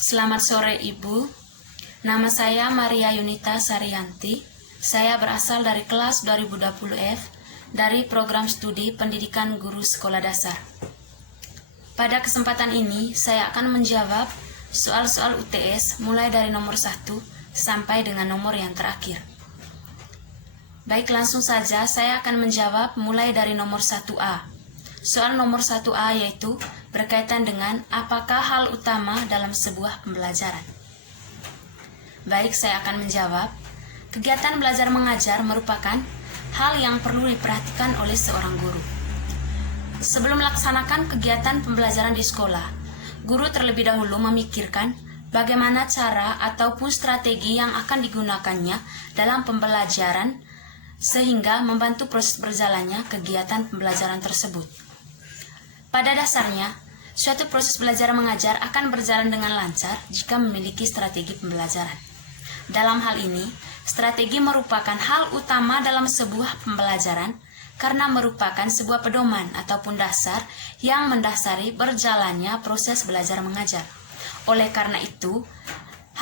Selamat sore Ibu, nama saya Maria Yunita Sarianti. Saya berasal dari kelas 2020F dari program studi pendidikan guru sekolah dasar. Pada kesempatan ini saya akan menjawab soal-soal UTS mulai dari nomor 1 sampai dengan nomor yang terakhir. Baik, langsung saja saya akan menjawab mulai dari nomor 1A. Soal nomor 1A yaitu berkaitan dengan apakah hal utama dalam sebuah pembelajaran. Baik, saya akan menjawab. Kegiatan belajar mengajar merupakan hal yang perlu diperhatikan oleh seorang guru. Sebelum melaksanakan kegiatan pembelajaran di sekolah, guru terlebih dahulu memikirkan bagaimana cara ataupun strategi yang akan digunakannya dalam pembelajaran sehingga membantu proses berjalannya kegiatan pembelajaran tersebut. Pada dasarnya, suatu proses belajar mengajar akan berjalan dengan lancar jika memiliki strategi pembelajaran. Dalam hal ini, strategi merupakan hal utama dalam sebuah pembelajaran karena merupakan sebuah pedoman ataupun dasar yang mendasari berjalannya proses belajar mengajar. Oleh karena itu,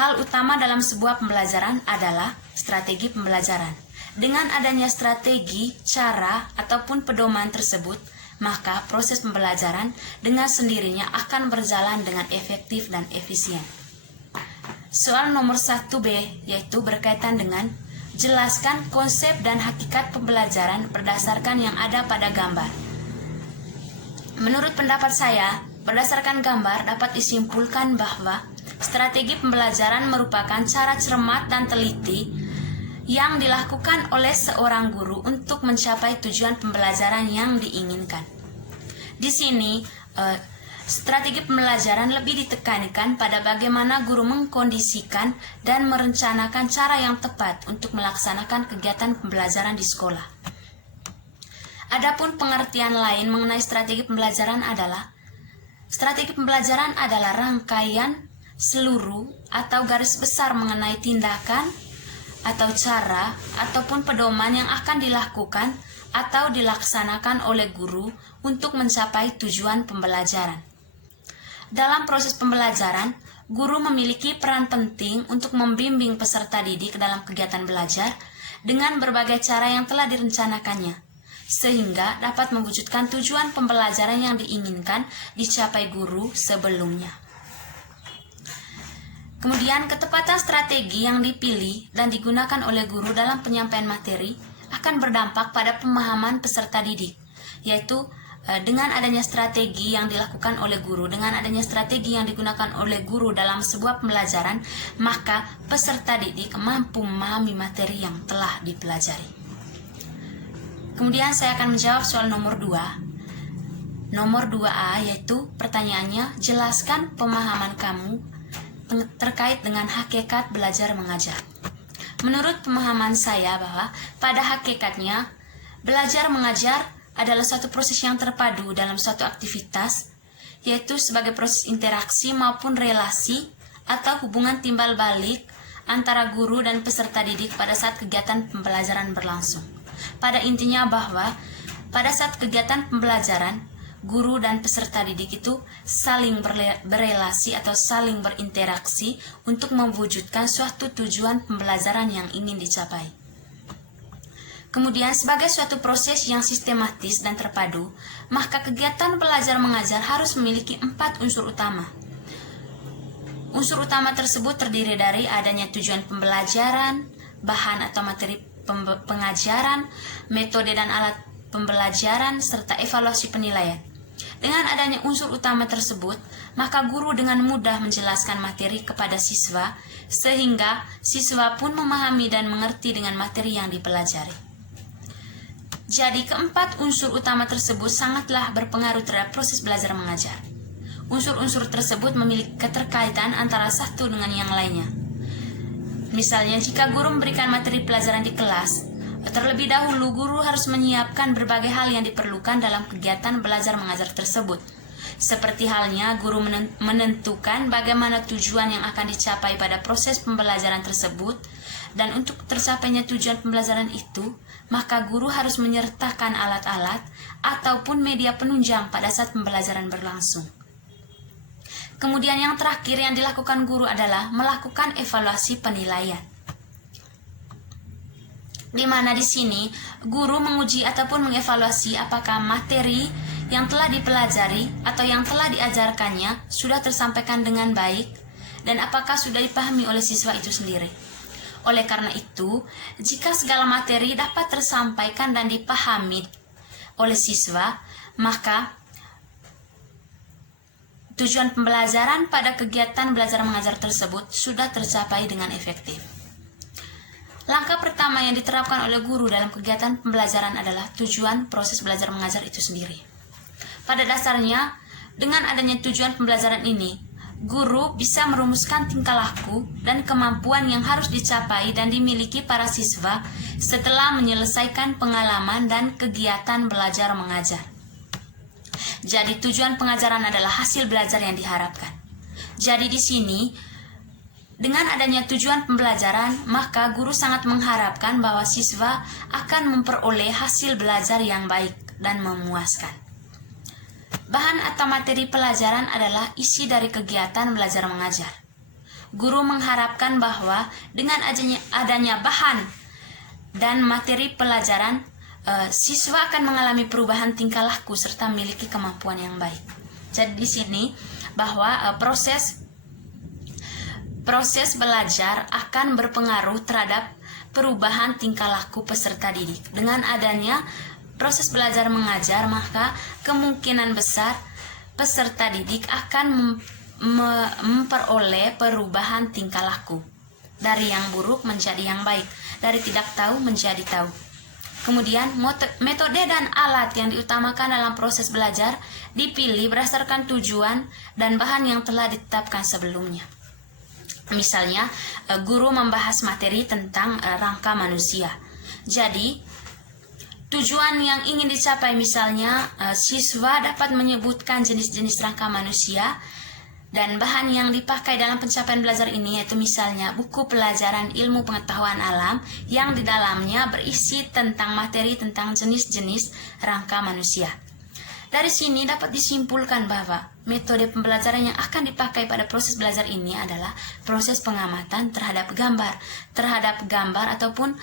hal utama dalam sebuah pembelajaran adalah strategi pembelajaran. Dengan adanya strategi, cara, ataupun pedoman tersebut, maka proses pembelajaran dengan sendirinya akan berjalan dengan efektif dan efisien. Soal nomor 1B yaitu berkaitan dengan jelaskan konsep dan hakikat pembelajaran berdasarkan yang ada pada gambar. Menurut pendapat saya, berdasarkan gambar dapat disimpulkan bahwa strategi pembelajaran merupakan cara cermat dan teliti yang dilakukan oleh seorang guru untuk mencapai tujuan pembelajaran yang diinginkan. Di sini, strategi pembelajaran lebih ditekankan pada bagaimana guru mengkondisikan dan merencanakan cara yang tepat untuk melaksanakan kegiatan pembelajaran di sekolah. Adapun pengertian lain mengenai strategi pembelajaran adalah rangkaian seluruh atau garis besar mengenai tindakan atau cara ataupun pedoman yang akan dilakukan atau dilaksanakan oleh guru untuk mencapai tujuan pembelajaran. Dalam proses pembelajaran, guru memiliki peran penting untuk membimbing peserta didik dalam kegiatan belajar dengan berbagai cara yang telah direncanakannya, sehingga dapat mewujudkan tujuan pembelajaran yang diinginkan dicapai guru sebelumnya. Kemudian, ketepatan strategi yang dipilih dan digunakan oleh guru dalam penyampaian materi akan berdampak pada pemahaman peserta didik, yaitu dengan adanya strategi yang dilakukan oleh guru, dengan adanya strategi yang digunakan oleh guru dalam sebuah pembelajaran, maka peserta didik mampu memahami materi yang telah dipelajari. Kemudian saya akan menjawab soal nomor 2. Nomor 2A yaitu pertanyaannya, jelaskan pemahaman kamu terkait dengan hakikat belajar mengajar. Menurut pemahaman saya bahwa pada hakikatnya belajar mengajar adalah suatu proses yang terpadu dalam suatu aktivitas, yaitu sebagai proses interaksi maupun relasi atau hubungan timbal balik antara guru dan peserta didik pada saat kegiatan pembelajaran berlangsung. Pada intinya bahwa pada saat kegiatan pembelajaran, guru dan peserta didik itu saling berelasi atau saling berinteraksi untuk mewujudkan suatu tujuan pembelajaran yang ingin dicapai. Kemudian, sebagai suatu proses yang sistematis dan terpadu, maka kegiatan belajar mengajar harus memiliki 4 unsur utama. Unsur utama tersebut terdiri dari adanya tujuan pembelajaran, bahan atau materi pengajaran, metode dan alat pembelajaran, serta evaluasi penilaian. Dengan adanya unsur utama tersebut, maka guru dengan mudah menjelaskan materi kepada siswa, sehingga siswa pun memahami dan mengerti dengan materi yang dipelajari. Jadi, keempat unsur utama tersebut sangatlah berpengaruh terhadap proses belajar mengajar. Unsur-unsur tersebut memiliki keterkaitan antara satu dengan yang lainnya. Misalnya, jika guru memberikan materi pelajaran di kelas, terlebih dahulu guru harus menyiapkan berbagai hal yang diperlukan dalam kegiatan belajar mengajar tersebut. Seperti halnya guru menentukan bagaimana tujuan yang akan dicapai pada proses pembelajaran tersebut, dan untuk tercapainya tujuan pembelajaran itu, maka guru harus menyertakan alat-alat ataupun media penunjang pada saat pembelajaran berlangsung. Kemudian yang terakhir yang dilakukan guru adalah melakukan evaluasi penilaian. Di mana di sini guru menguji ataupun mengevaluasi apakah materi yang telah dipelajari atau yang telah diajarkannya sudah tersampaikan dengan baik dan apakah sudah dipahami oleh siswa itu sendiri. Oleh karena itu, jika segala materi dapat tersampaikan dan dipahami oleh siswa, maka tujuan pembelajaran pada kegiatan belajar mengajar tersebut sudah tercapai dengan efektif. Langkah pertama yang diterapkan oleh guru dalam kegiatan pembelajaran adalah tujuan proses belajar mengajar itu sendiri. Pada dasarnya, dengan adanya tujuan pembelajaran ini, guru bisa merumuskan tingkah laku dan kemampuan yang harus dicapai dan dimiliki para siswa setelah menyelesaikan pengalaman dan kegiatan belajar mengajar. Jadi tujuan pengajaran adalah hasil belajar yang diharapkan. Jadi di sini dengan adanya tujuan pembelajaran, maka guru sangat mengharapkan bahwa siswa akan memperoleh hasil belajar yang baik dan memuaskan. Bahan atau materi pelajaran adalah isi dari kegiatan belajar mengajar. Guru mengharapkan bahwa dengan adanya bahan dan materi pelajaran, siswa akan mengalami perubahan tingkah laku serta memiliki kemampuan yang baik. Jadi di sini bahwa proses belajar akan berpengaruh terhadap perubahan tingkah laku peserta didik. Dengan adanya proses belajar mengajar, maka kemungkinan besar peserta didik akan memperoleh perubahan tingkah laku dari yang buruk menjadi yang baik, dari tidak tahu menjadi tahu. Kemudian, metode dan alat yang diutamakan dalam proses belajar dipilih berdasarkan tujuan dan bahan yang telah ditetapkan sebelumnya. Misalnya, guru membahas materi tentang rangka manusia. Jadi, tujuan yang ingin dicapai misalnya, siswa dapat menyebutkan jenis-jenis rangka manusia, dan bahan yang dipakai dalam pencapaian belajar ini yaitu misalnya buku pelajaran ilmu pengetahuan alam yang di dalamnya berisi tentang materi tentang jenis-jenis rangka manusia. Dari sini dapat disimpulkan bahwa metode pembelajaran yang akan dipakai pada proses belajar ini adalah proses pengamatan terhadap gambar ataupun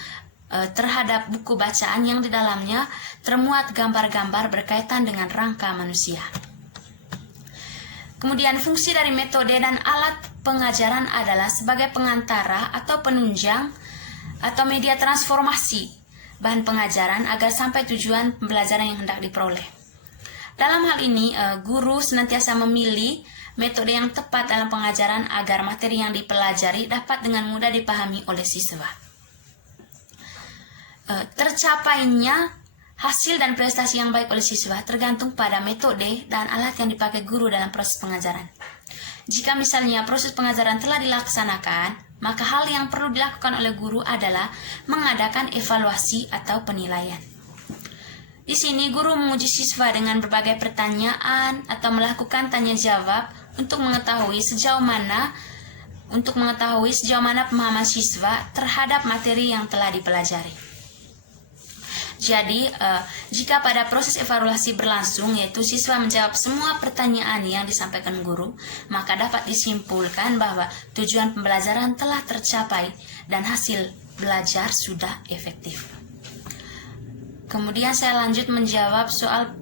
terhadap buku bacaan yang di dalamnya termuat gambar-gambar berkaitan dengan rangka manusia. Kemudian fungsi dari metode dan alat pengajaran adalah sebagai pengantara atau penunjang atau media transformasi bahan pengajaran agar sampai tujuan pembelajaran yang hendak diperoleh. Dalam hal ini, guru senantiasa memilih metode yang tepat dalam pengajaran agar materi yang dipelajari dapat dengan mudah dipahami oleh siswa. Tercapainya hasil dan prestasi yang baik oleh siswa tergantung pada metode dan alat yang dipakai guru dalam proses pengajaran. Jika misalnya proses pengajaran telah dilaksanakan, maka hal yang perlu dilakukan oleh guru adalah mengadakan evaluasi atau penilaian. Di sini guru menguji siswa dengan berbagai pertanyaan atau melakukan tanya jawab untuk mengetahui sejauh mana pemahaman siswa terhadap materi yang telah dipelajari. Jadi, jika pada proses evaluasi berlangsung, yaitu siswa menjawab semua pertanyaan yang disampaikan guru, maka dapat disimpulkan bahwa tujuan pembelajaran telah tercapai dan hasil belajar sudah efektif. Kemudian saya lanjut menjawab soal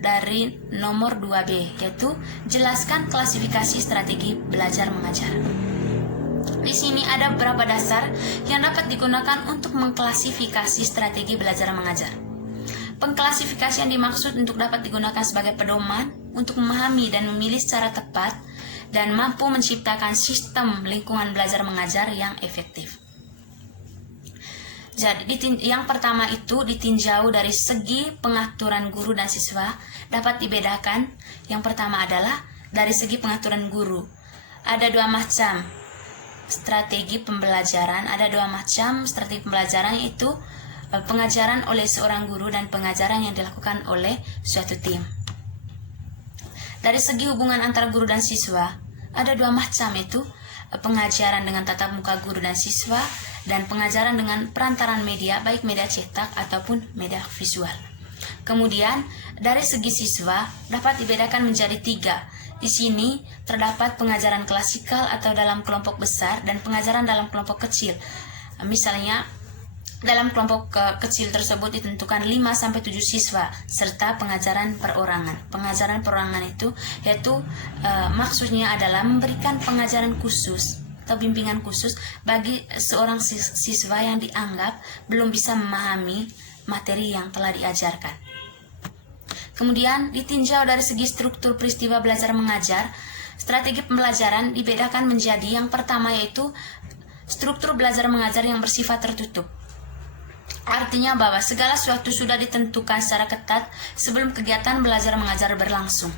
dari nomor 2B, yaitu jelaskan klasifikasi strategi belajar mengajar. Di sini ada beberapa dasar yang dapat digunakan untuk mengklasifikasi strategi belajar mengajar. Pengklasifikasian dimaksud untuk dapat digunakan sebagai pedoman untuk memahami dan memilih secara tepat dan mampu menciptakan sistem lingkungan belajar mengajar yang efektif. Jadi, yang pertama itu ditinjau dari segi pengaturan guru dan siswa dapat dibedakan. Yang pertama adalah dari segi pengaturan guru. Ada dua macam strategi pembelajaran, yaitu pengajaran oleh seorang guru dan pengajaran yang dilakukan oleh suatu tim. Dari segi hubungan antara guru dan siswa, ada dua macam, yaitu pengajaran dengan tatap muka guru dan siswa dan pengajaran dengan perantaran media, baik media cetak ataupun media visual. Kemudian, dari segi siswa dapat dibedakan menjadi tiga, Di sini terdapat pengajaran klasikal atau dalam kelompok besar dan pengajaran dalam kelompok kecil. Misalnya, dalam kelompok kecil tersebut ditentukan 5-7 siswa serta pengajaran perorangan. Pengajaran perorangan itu yaitu maksudnya adalah memberikan pengajaran khusus atau bimbingan khusus bagi seorang siswa yang dianggap belum bisa memahami materi yang telah diajarkan. Kemudian ditinjau dari segi struktur peristiwa belajar mengajar, strategi pembelajaran dibedakan menjadi yang pertama yaitu struktur belajar mengajar yang bersifat tertutup. Artinya bahwa segala sesuatu sudah ditentukan secara ketat sebelum kegiatan belajar mengajar berlangsung.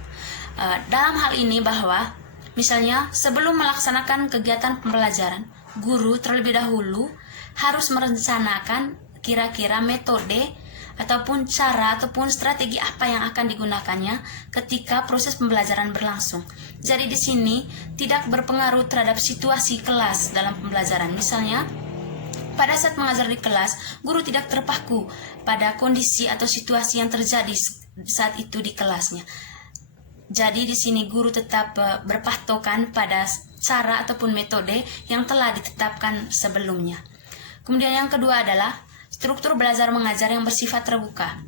Dalam hal ini bahwa misalnya sebelum melaksanakan kegiatan pembelajaran, guru terlebih dahulu harus merencanakan kira-kira metode ataupun cara ataupun strategi apa yang akan digunakannya ketika proses pembelajaran berlangsung. Jadi di sini tidak berpengaruh terhadap situasi kelas dalam pembelajaran. Misalnya, pada saat mengajar di kelas, guru tidak terpaku pada kondisi atau situasi yang terjadi saat itu di kelasnya. Jadi di sini guru tetap berpatokan pada cara ataupun metode yang telah ditetapkan sebelumnya. Kemudian yang kedua adalah struktur belajar mengajar yang bersifat terbuka.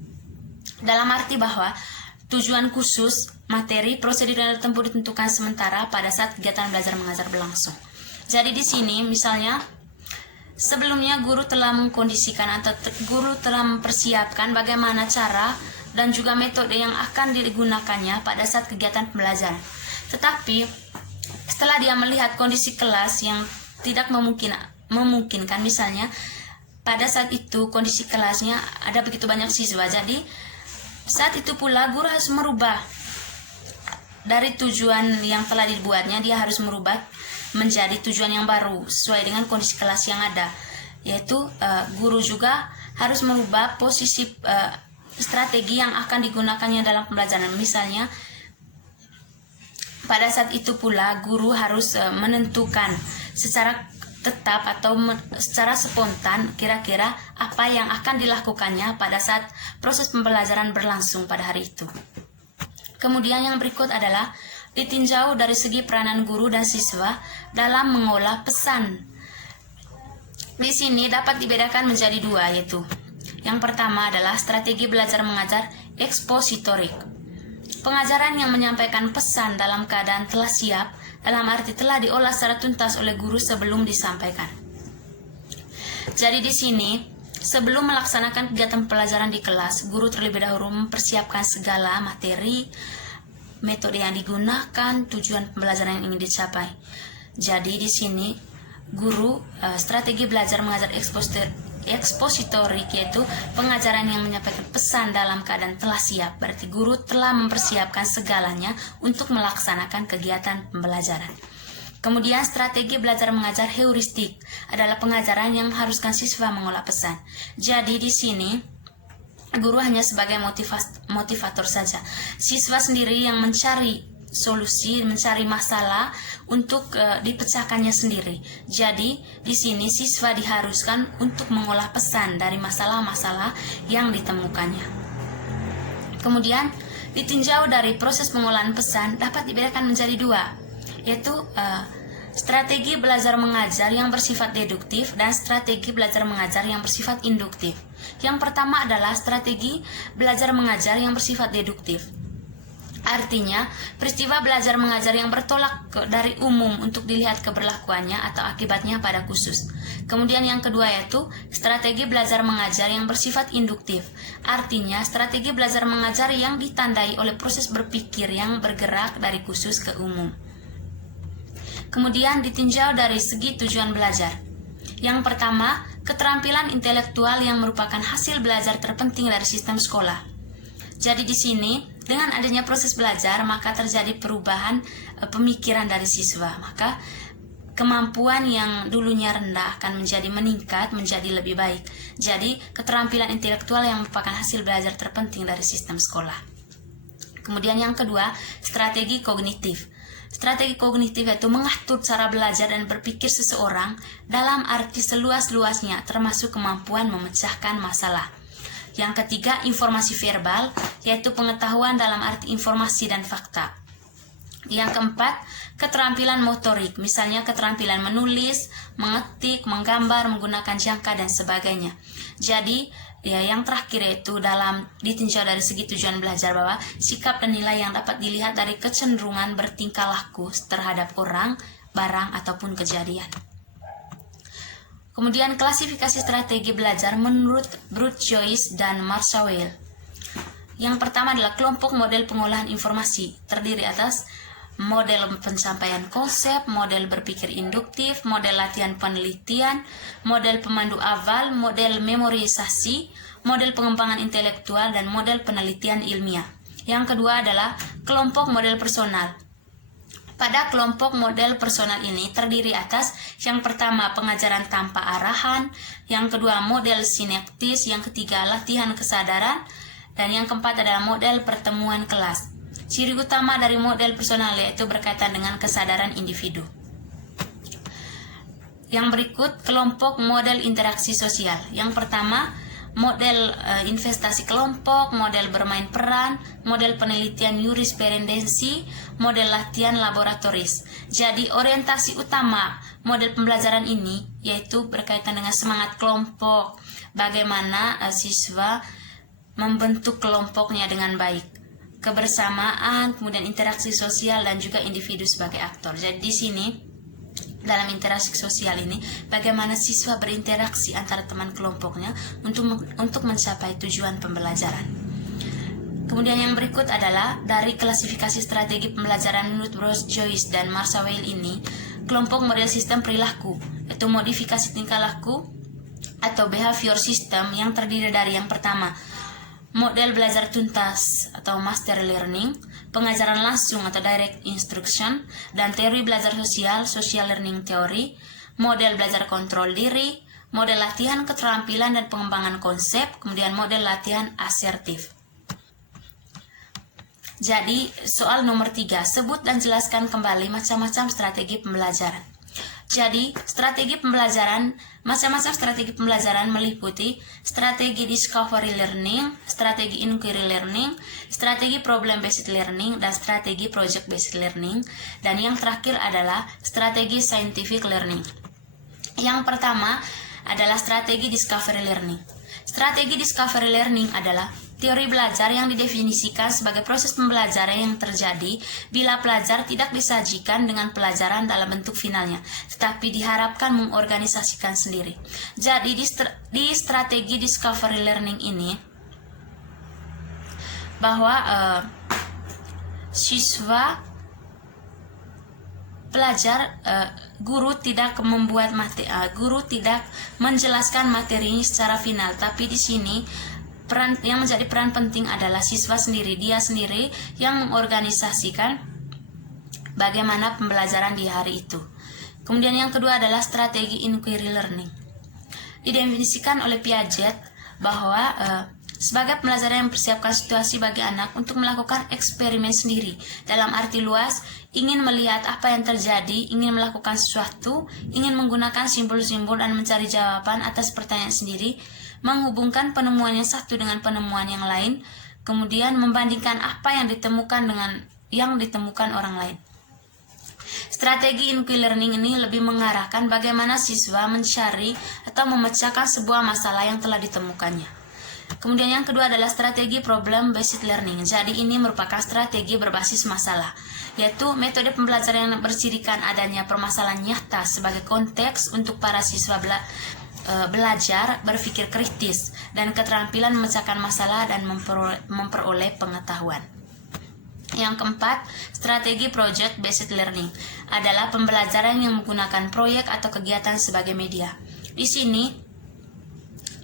Dalam arti bahwa tujuan khusus, materi, prosedur yang ditempuh ditentukan sementara pada saat kegiatan belajar mengajar berlangsung. Jadi di sini misalnya sebelumnya guru telah mengkondisikan atau guru telah mempersiapkan bagaimana cara dan juga metode yang akan digunakannya pada saat kegiatan pembelajaran. Tetapi setelah dia melihat kondisi kelas yang tidak memungkinkan, misalnya pada saat itu kondisi kelasnya ada begitu banyak siswa, jadi saat itu pula guru harus merubah dari tujuan yang telah dibuatnya, dia harus merubah menjadi tujuan yang baru sesuai dengan kondisi kelas yang ada, yaitu guru juga harus merubah posisi strategi yang akan digunakannya dalam pembelajaran. Misalnya pada saat itu pula guru harus menentukan secara tetap atau secara spontan kira-kira apa yang akan dilakukannya pada saat proses pembelajaran berlangsung pada hari itu. Kemudian yang berikut adalah ditinjau dari segi peranan guru dan siswa dalam mengolah pesan. Di sini dapat dibedakan menjadi dua, yaitu yang pertama adalah strategi belajar mengajar ekspositorik. Pengajaran yang menyampaikan pesan dalam keadaan telah siap, dalam arti telah diolah secara tuntas oleh guru sebelum disampaikan. Jadi di sini, sebelum melaksanakan kegiatan pelajaran di kelas, guru terlebih dahulu mempersiapkan segala materi, metode yang digunakan, tujuan pembelajaran yang ingin dicapai. Jadi di sini, guru strategi belajar mengajar ekspositorik, yaitu pengajaran yang menyampaikan pesan dalam keadaan telah siap. Berarti guru telah mempersiapkan segalanya untuk melaksanakan kegiatan pembelajaran. Kemudian strategi belajar mengajar heuristik adalah pengajaran yang mengharuskan siswa mengolah pesan. Jadi di sini guru hanya sebagai motivator saja. Siswa sendiri yang mencari solusi, mencari masalah untuk dipecahkannya sendiri. Jadi di sini siswa diharuskan untuk mengolah pesan dari masalah-masalah yang ditemukannya. Kemudian ditinjau dari proses pengolahan pesan dapat dibedakan menjadi dua, yaitu strategi belajar mengajar yang bersifat deduktif dan strategi belajar mengajar yang bersifat induktif. Yang pertama adalah strategi belajar mengajar yang bersifat deduktif. Artinya, peristiwa belajar mengajar yang bertolak dari umum untuk dilihat keberlakuannya atau akibatnya pada khusus. Kemudian yang kedua yaitu strategi belajar mengajar yang bersifat induktif. Artinya, strategi belajar mengajar yang ditandai oleh proses berpikir yang bergerak dari khusus ke umum. Kemudian ditinjau dari segi tujuan belajar. Yang pertama, keterampilan intelektual yang merupakan hasil belajar terpenting dari sistem sekolah. Jadi di sini, dengan adanya proses belajar, maka terjadi perubahan pemikiran dari siswa. Maka kemampuan yang dulunya rendah akan menjadi meningkat, menjadi lebih baik. Jadi keterampilan intelektual yang merupakan hasil belajar terpenting dari sistem sekolah. Kemudian yang kedua, strategi kognitif. Strategi kognitif yaitu mengatur cara belajar dan berpikir seseorang dalam arti seluas-luasnya, termasuk kemampuan memecahkan masalah. Yang ketiga, informasi verbal, yaitu pengetahuan dalam arti informasi dan fakta. Yang keempat, keterampilan motorik, misalnya keterampilan menulis, mengetik, menggambar, menggunakan jangka, dan sebagainya. Jadi, ya, yang terakhir yaitu dalam ditinjau dari segi tujuan belajar bahwa sikap dan nilai yang dapat dilihat dari kecenderungan bertingkah laku terhadap orang, barang, ataupun kejadian. Kemudian klasifikasi strategi belajar menurut Bruce Joyce dan Marshall Weil. Yang pertama adalah kelompok model pengolahan informasi, terdiri atas model pensampaian konsep, model berpikir induktif, model latihan penelitian, model pemandu awal, model memorisasi, model pengembangan intelektual, dan model penelitian ilmiah. Yang kedua adalah kelompok model personal. Pada kelompok model personal ini terdiri atas yang pertama pengajaran tanpa arahan, yang kedua model sinektis, yang ketiga latihan kesadaran, dan yang keempat adalah model pertemuan kelas. Ciri utama dari model personal yaitu berkaitan dengan kesadaran individu. Yang berikut kelompok model interaksi sosial. Yang pertama model investasi kelompok, model bermain peran, model penelitian jurisprudensi, model latihan laboratoris. Jadi orientasi utama model pembelajaran ini yaitu berkaitan dengan semangat kelompok, bagaimana siswa membentuk kelompoknya dengan baik, kebersamaan, kemudian interaksi sosial, dan juga individu sebagai aktor. Jadi di sini dalam interaksi sosial ini bagaimana siswa berinteraksi antara teman kelompoknya untuk mencapai tujuan pembelajaran. Kemudian yang berikut adalah dari klasifikasi strategi pembelajaran menurut Bruce Joyce dan Marshall Weil ini, kelompok model sistem perilaku, yaitu modifikasi tingkah laku atau behavior system yang terdiri dari yang pertama model belajar tuntas atau master learning, pengajaran langsung atau direct instruction, dan teori belajar sosial, social learning theory, model belajar kontrol diri, model latihan keterampilan dan pengembangan konsep, kemudian model latihan asertif. Jadi, soal nomor 3, sebut dan jelaskan kembali macam-macam strategi pembelajaran. Jadi, strategi pembelajaran, macam-macam strategi pembelajaran meliputi strategi discovery learning, strategi inquiry learning, strategi problem based learning, dan strategi project based learning. Dan yang terakhir adalah strategi scientific learning. Yang pertama adalah strategi discovery learning. Strategi discovery learning adalah teori belajar yang didefinisikan sebagai proses pembelajaran yang terjadi bila pelajar tidak disajikan dengan pelajaran dalam bentuk finalnya, tetapi diharapkan mengorganisasikan sendiri. Jadi di strategi discovery learning ini bahwa siswa pelajar guru tidak menjelaskan materinya secara final, tapi di sini yang menjadi peran penting adalah siswa sendiri, dia sendiri yang mengorganisasikan bagaimana pembelajaran di hari itu. Kemudian yang kedua adalah strategi inquiry learning. Didefinisikan oleh Piaget bahwa sebagai pembelajaran yang mempersiapkan situasi bagi anak untuk melakukan eksperimen sendiri. Dalam arti luas, ingin melihat apa yang terjadi, ingin melakukan sesuatu, ingin menggunakan simbol-simbol dan mencari jawaban atas pertanyaan sendiri, menghubungkan penemuan yang satu dengan penemuan yang lain, kemudian membandingkan apa yang ditemukan dengan yang ditemukan orang lain. Strategi inquiry learning ini lebih mengarahkan bagaimana siswa mencari atau memecahkan sebuah masalah yang telah ditemukannya. Kemudian yang kedua adalah strategi problem based learning. Jadi ini merupakan strategi berbasis masalah, yaitu metode pembelajaran yang bercirikan adanya permasalahan nyata sebagai konteks untuk para siswa belajar berpikir kritis dan keterampilan memecahkan masalah dan memperoleh pengetahuan. Yang keempat, strategi project based learning adalah pembelajaran yang menggunakan proyek atau kegiatan sebagai media. Di sini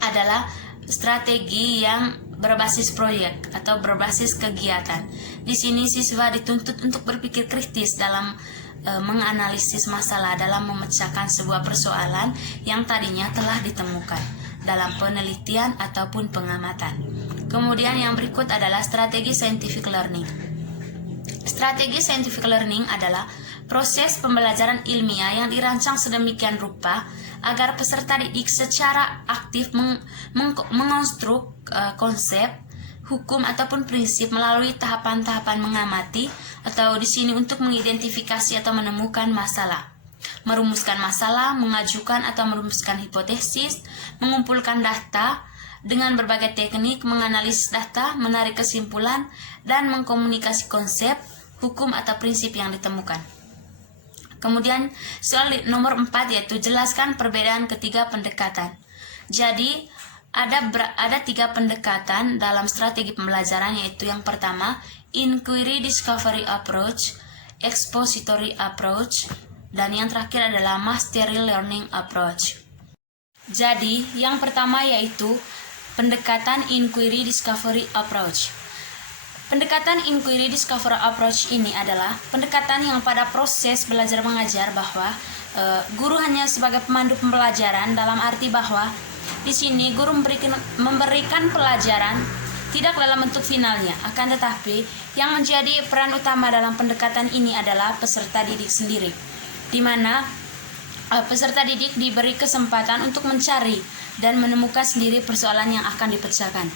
adalah strategi yang berbasis proyek atau berbasis kegiatan. Di sini siswa dituntut untuk berpikir kritis dalam menganalisis masalah, dalam memecahkan sebuah persoalan yang tadinya telah ditemukan dalam penelitian ataupun pengamatan. Kemudian yang berikut adalah strategi scientific learning. Strategi scientific learning adalah proses pembelajaran ilmiah yang dirancang sedemikian rupa agar peserta didik secara aktif mengonstruk konsep, hukum ataupun prinsip melalui tahapan-tahapan mengamati atau di sini untuk mengidentifikasi atau menemukan masalah, merumuskan masalah, mengajukan atau merumuskan hipotesis, mengumpulkan data dengan berbagai teknik, menganalisis data, menarik kesimpulan, dan mengkomunikasi konsep, hukum atau prinsip yang ditemukan. Kemudian soal nomor 4 yaitu jelaskan perbedaan ketiga pendekatan. Jadi ada 3 pendekatan dalam strategi pembelajaran, yaitu yang pertama inquiry discovery approach, expository approach, dan yang terakhir adalah mastery learning approach. Jadi yang pertama yaitu pendekatan inquiry discovery approach. Pendekatan inquiry discovery approach ini adalah pendekatan yang pada proses belajar mengajar bahwa guru hanya sebagai pemandu pembelajaran, dalam arti bahwa di sini guru memberikan pelajaran tidak dalam bentuk finalnya, akan tetapi yang menjadi peran utama dalam pendekatan ini adalah peserta didik sendiri, di mana peserta didik diberi kesempatan untuk mencari dan menemukan sendiri persoalan yang akan dipecahkan.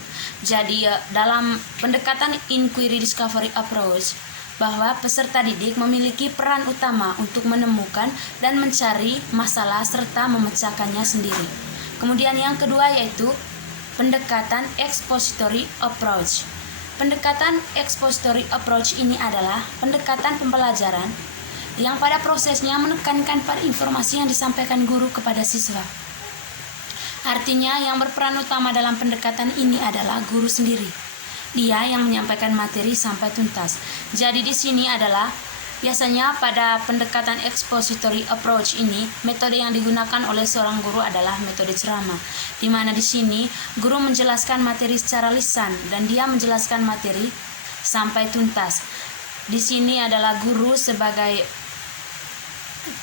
Jadi dalam pendekatan inquiry discovery approach, bahwa peserta didik memiliki peran utama untuk menemukan dan mencari masalah serta memecahkannya sendiri. Kemudian yang kedua yaitu pendekatan expository approach. Pendekatan expository approach ini adalah pendekatan pembelajaran yang pada prosesnya menekankan pada informasi yang disampaikan guru kepada siswa. Artinya yang berperan utama dalam pendekatan ini adalah guru sendiri. Dia yang menyampaikan materi sampai tuntas. Jadi di sini adalah biasanya pada pendekatan expository approach ini, metode yang digunakan oleh seorang guru adalah metode ceramah, di mana di sini guru menjelaskan materi secara lisan dan dia menjelaskan materi sampai tuntas. Di sini adalah guru sebagai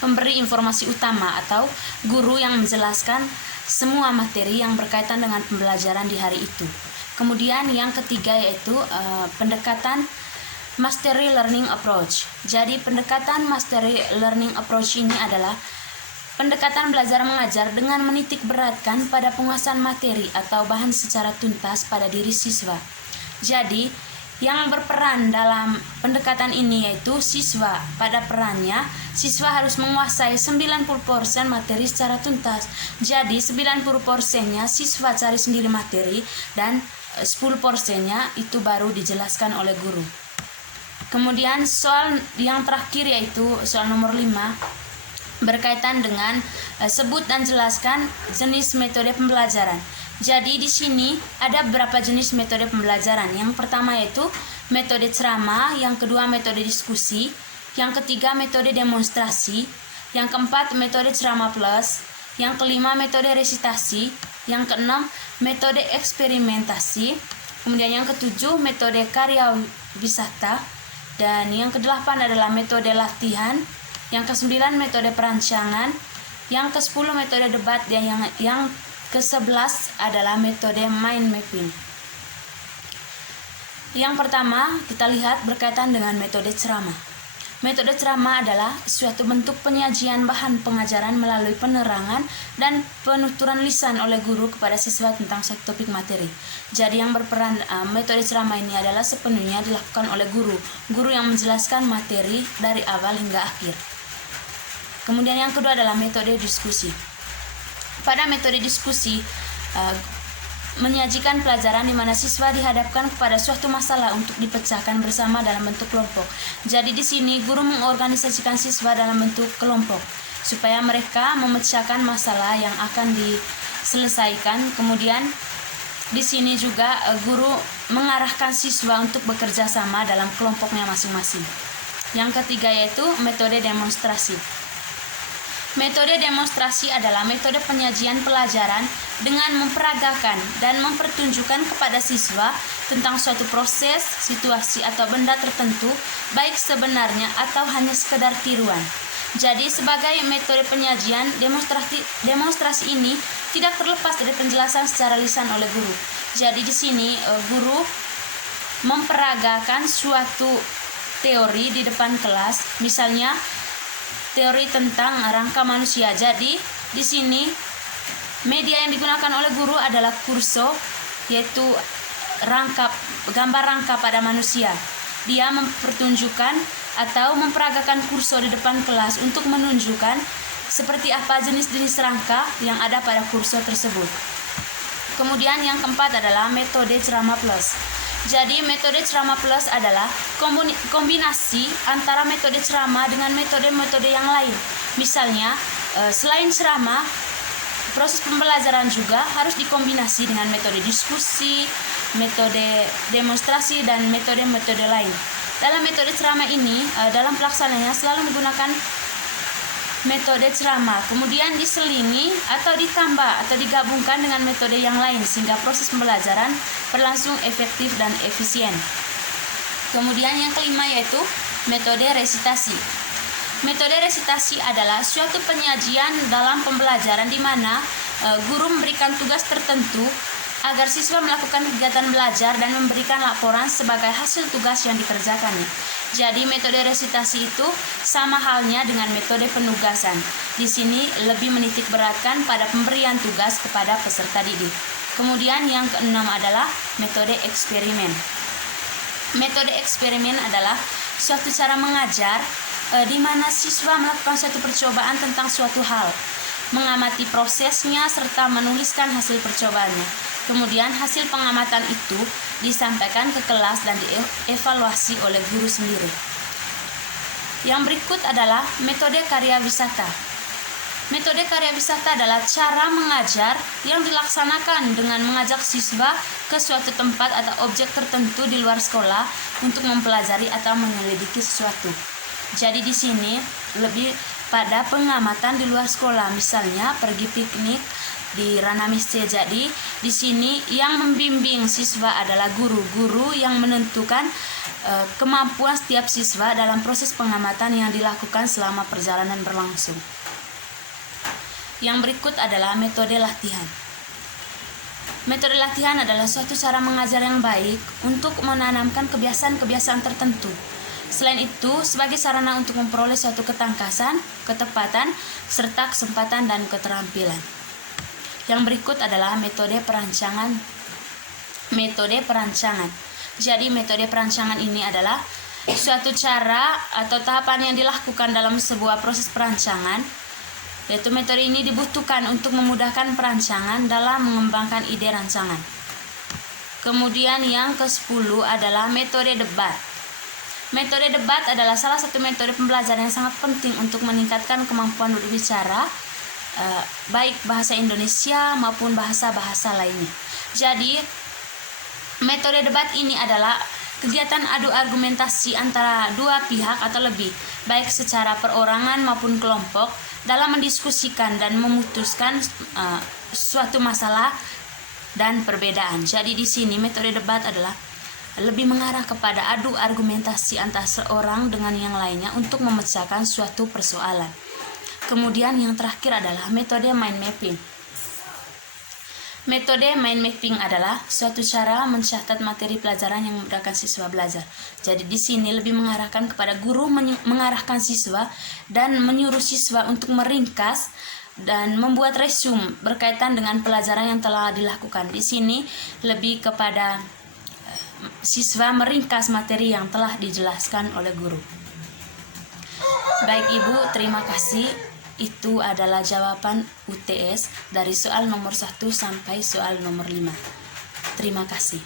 pemberi informasi utama atau guru yang menjelaskan semua materi yang berkaitan dengan pembelajaran di hari itu. Kemudian yang ketiga yaitu pendekatan mastery learning approach. Jadi pendekatan mastery learning approach ini adalah pendekatan belajar mengajar dengan menitik beratkan pada penguasaan materi atau bahan secara tuntas pada diri siswa. Jadi yang berperan dalam pendekatan ini yaitu siswa. Pada perannya, siswa harus menguasai 90% materi secara tuntas. Jadi 90%-nya siswa cari sendiri materi dan 10%-nya itu baru dijelaskan oleh guru. Kemudian soal yang terakhir yaitu soal nomor 5 berkaitan dengan sebut dan jelaskan jenis metode pembelajaran. Jadi di sini ada beberapa jenis metode pembelajaran. Yang pertama yaitu metode ceramah, yang kedua metode diskusi, yang ketiga metode demonstrasi, yang keempat metode ceramah plus, yang kelima metode resitasi, yang keenam metode eksperimentasi, kemudian yang ketujuh metode karya wisata, dan yang kedelapan adalah metode latihan, yang kesembilan metode perancangan, yang kesepuluh metode debat, dan yang ke-11 adalah metode mind mapping. Yang pertama kita lihat berkaitan dengan metode ceramah. Metode ceramah adalah suatu bentuk penyajian bahan pengajaran melalui penerangan dan penuturan lisan oleh guru kepada siswa tentang satu topik materi. Jadi yang berperan metode ceramah ini adalah sepenuhnya dilakukan oleh guru yang menjelaskan materi dari awal hingga akhir. Kemudian yang kedua adalah metode diskusi. Pada metode diskusi menyajikan pelajaran di mana siswa dihadapkan kepada suatu masalah untuk dipecahkan bersama dalam bentuk kelompok. Jadi di sini guru mengorganisasikan siswa dalam bentuk kelompok supaya mereka memecahkan masalah yang akan diselesaikan. Kemudian di sini juga guru mengarahkan siswa untuk bekerja sama dalam kelompoknya masing-masing. Yang ketiga yaitu metode demonstrasi. Metode demonstrasi adalah metode penyajian pelajaran dengan memperagakan dan mempertunjukkan kepada siswa tentang suatu proses, situasi atau benda tertentu, baik sebenarnya atau hanya sekedar tiruan. Jadi sebagai metode penyajian, demonstrasi ini tidak terlepas dari penjelasan secara lisan oleh guru. Jadi di sini guru memperagakan suatu teori di depan kelas, misalnya teori tentang rangka manusia. Jadi di sini media yang digunakan oleh guru adalah kurso, yaitu rangka gambar rangka pada manusia. Dia mempertunjukkan atau memperagakan kursor di depan kelas untuk menunjukkan seperti apa jenis-jenis rangka yang ada pada kursor tersebut. Kemudian yang keempat adalah metode ceramah plus. Jadi metode ceramah plus adalah kombinasi antara metode ceramah dengan metode-metode yang lain. Misalnya, selain ceramah, proses pembelajaran juga harus dikombinasi dengan metode diskusi, metode demonstrasi, dan metode-metode lain. Dalam metode ceramah ini, dalam pelaksanaannya selalu menggunakan metode ceramah, kemudian diselingi atau ditambah atau digabungkan dengan metode yang lain sehingga proses pembelajaran berlangsung efektif dan efisien. Kemudian yang kelima yaitu metode resitasi. Metode resitasi adalah suatu penyajian dalam pembelajaran di mana guru memberikan tugas tertentu agar siswa melakukan kegiatan belajar dan memberikan laporan sebagai hasil tugas yang dikerjakannya. Jadi metode resitasi itu sama halnya dengan metode penugasan. Di sini lebih menitik beratkan pada pemberian tugas kepada peserta didik. Kemudian yang keenam adalah metode eksperimen. Metode eksperimen adalah suatu cara mengajar di mana siswa melakukan suatu percobaan tentang suatu hal, mengamati prosesnya serta menuliskan hasil percobaannya. Kemudian hasil pengamatan itu disampaikan ke kelas dan dievaluasi oleh guru sendiri. Yang berikut adalah metode karya wisata. Metode karya wisata adalah cara mengajar yang dilaksanakan dengan mengajak siswa ke suatu tempat atau objek tertentu di luar sekolah untuk mempelajari atau menyelidiki sesuatu. Jadi di sini lebih pada pengamatan di luar sekolah, misalnya pergi piknik di Ranamisce. Jadi di sini yang membimbing siswa adalah guru-guru yang menentukan kemampuan setiap siswa dalam proses pengamatan yang dilakukan selama perjalanan berlangsung. Yang berikut adalah metode latihan. Metode latihan adalah suatu cara mengajar yang baik untuk menanamkan kebiasaan-kebiasaan tertentu. Selain itu, sebagai sarana untuk memperoleh suatu ketangkasan, ketepatan, serta kesempatan dan keterampilan. Yang berikut adalah metode perancangan. Metode perancangan. Jadi metode perancangan ini adalah suatu cara atau tahapan yang dilakukan dalam sebuah proses perancangan, yaitu metode ini dibutuhkan untuk memudahkan perancangan dalam mengembangkan ide rancangan. Kemudian yang ke-10 adalah metode debat. Metode debat adalah salah satu metode pembelajaran yang sangat penting untuk meningkatkan kemampuan berbicara, baik bahasa Indonesia maupun bahasa-bahasa lainnya. Jadi, metode debat ini adalah kegiatan adu argumentasi antara dua pihak atau lebih, baik secara perorangan maupun kelompok, dalam mendiskusikan dan memutuskan suatu masalah dan perbedaan. Jadi di sini metode debat adalah lebih mengarah kepada adu argumentasi antara seorang dengan yang lainnya untuk memecahkan suatu persoalan. Kemudian yang terakhir adalah metode mind mapping. Metode mind mapping adalah suatu cara mencatat materi pelajaran yang memudahkan siswa belajar. Jadi di sini lebih mengarahkan kepada guru mengarahkan siswa dan menyuruh siswa untuk meringkas dan membuat resume berkaitan dengan pelajaran yang telah dilakukan. Di sini lebih kepada siswa meringkas materi yang telah dijelaskan oleh guru. Baik Ibu, terima kasih. Itu adalah jawaban UTS dari soal nomor 1 sampai soal nomor 5. Terima kasih.